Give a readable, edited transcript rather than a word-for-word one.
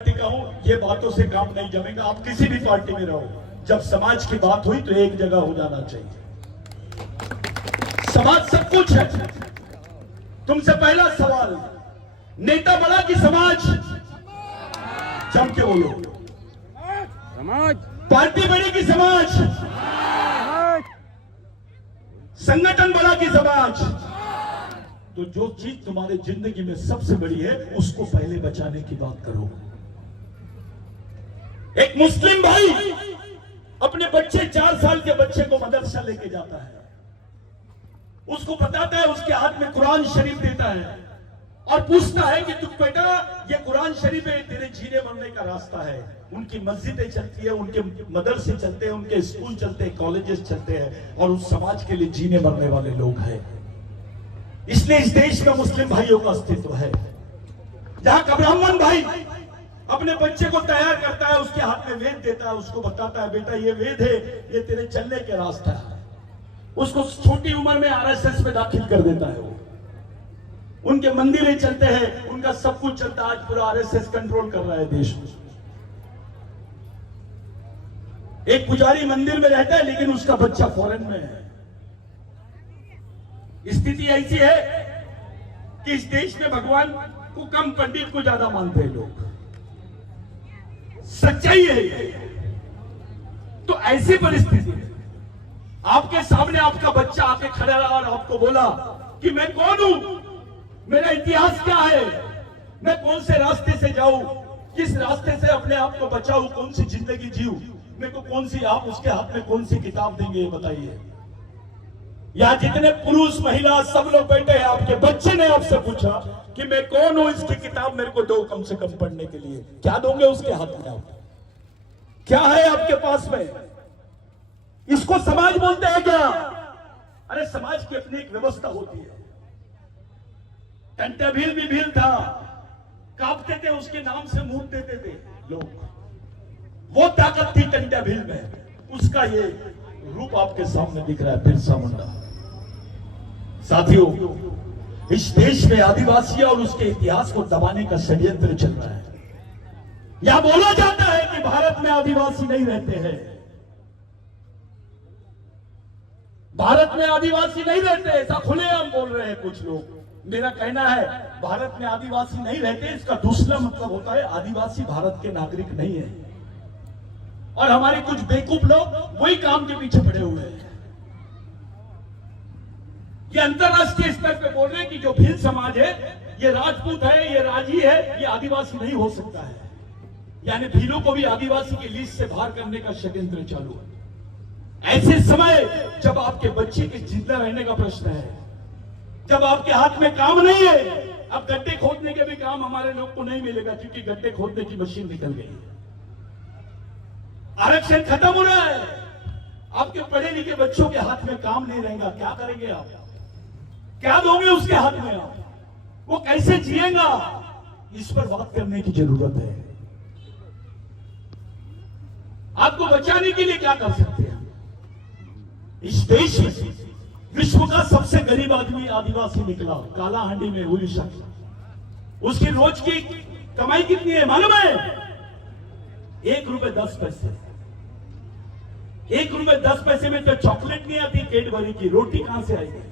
Party का हूं, ये बातों से काम नहीं जमेगा। आप किसी भी पार्टी में रहो, जब समाज की बात हुई तो एक जगह हो जाना चाहिए। समाज सब कुछ है। तुमसे पहला सवाल, नेता बड़ा कि समाज? जम के बोलो। समाज। पार्टी बड़ी कि समाज? संगठन बड़ा कि समाज? तो जो चीज तुम्हारे जिंदगी में सबसे बड़ी है उसको पहले बचाने की बात करो। एक मुस्लिम भाई अपने बच्चे 4 साल के बच्चे को मदरसा लेके जाता है, उसको बताता है, उसके हाथ में कुरान शरीफ देता है और पूछता है कि तुम बेटा ये कुरान शरीफ है, तेरे जीने मरने का रास्ता है। उनकी मस्जिदें चलती है, उनके मदरसे चलते हैं, उनके स्कूल चलते हैं, कॉलेजेस चलते हैं और उस समाज के लिए जीने मरने वाले लोग हैं। इसलिए इस देश में मुस्लिम भाइयों का अस्तित्व है। जहां का ब्राह्मण भाई अपने बच्चे को तैयार करता है, उसके हाथ में वेद देता है, उसको बताता है बेटा ये वेद है, ये तेरे चलने के रास्ता है। उसको छोटी उम्र में आरएसएस में दाखिल कर देता है। वो उनके मंदिरें चलते हैं, उनका सब कुछ चलता है। आज पूरा आरएसएस कंट्रोल कर रहा है देश में। एक पुजारी मंदिर में रहता है लेकिन उसका बच्चा फॉरेन में है। स्थिति ऐसी है कि इस देश में भगवान को कम, पंडित को ज्यादा मानते हैं लोग। सच्चाई है ये। तो ऐसी परिस्थिति में आपके सामने आपका बच्चा आके खड़ा रहा और आपको बोला कि मैं कौन हूं, मेरा इतिहास क्या है, मैं कौन से रास्ते से जाऊं, किस रास्ते से अपने आप को बचाऊं, कौन सी जिंदगी जीऊं, मेरे को कौन सी, आप उसके हाथ में कौन सी किताब देंगे ये बताइए। या जितने पुरुष महिला सब लोग बैठे हैं, आपके बच्चे ने आपसे पूछा कि मैं कौन हूं, इसकी किताब मेरे को दो कम से कम पढ़ने के लिए, क्या दोगे उसके हाथ में? आप क्या है आपके पास में? इसको समाज बोलते हैं क्या? अरे समाज की अपनी एक व्यवस्था होती है। टंटा भील भी भील था, कांपते थे, उसके नाम से मुंह देते थे लोग। वो ताकत थी टंटा भील में, उसका ये रूप आपके सामने दिख रहा है, बिरसा मुंडा। साथियों, इस देश में आदिवासी और उसके इतिहास को दबाने का षड्यंत्र चल रहा है। यह बोला जाता है कि भारत में आदिवासी नहीं रहते हैं, भारत में आदिवासी नहीं रहते, ऐसा खुलेआम बोल रहे हैं कुछ लोग। मेरा कहना है भारत में आदिवासी नहीं रहते, इसका दूसरा मतलब होता है आदिवासी भारत के नागरिक नहीं है। और हमारे कुछ बेवकूफ लोग वही काम के पीछे पड़े हुए हैं। ये अंतरराष्ट्रीय स्तर पे बोल रहे हैं कि जो भील समाज है, ये राजपूत है, ये राजी है, ये आदिवासी नहीं हो सकता है। यानी भीलों को भी आदिवासी की लिस्ट से बाहर करने का षड्यंत्र चालू है। ऐसे समय जब आपके बच्चे के जिंदा रहने का प्रश्न है, जब आपके हाथ में काम नहीं है, अब गड्ढे खोदने के भी काम हमारे लोग को नहीं मिलेगा क्योंकि गड्ढे खोदने की मशीन निकल गई है। आरक्षण खत्म हो रहा है, आपके पढ़े लिखे बच्चों के हाथ में काम नहीं रहेगा, क्या करेंगे आप? क्या दोगे उसके हाथ में आप? वो कैसे जिएगा? इस पर बात करने की जरूरत है। आपको बचाने के लिए क्या कर सकते हैं? इस देश में विश्व का सबसे गरीब आदमी आदिवासी निकला, कालाहांडी में उड़ीसा। उसकी रोज की कमाई कितनी है मालूम है? 1 रुपए 10 पैसे। 1 रुपए 10 पैसे में तो चॉकलेट नहीं आती, कैडबरी की रोटी कहां से आएगी?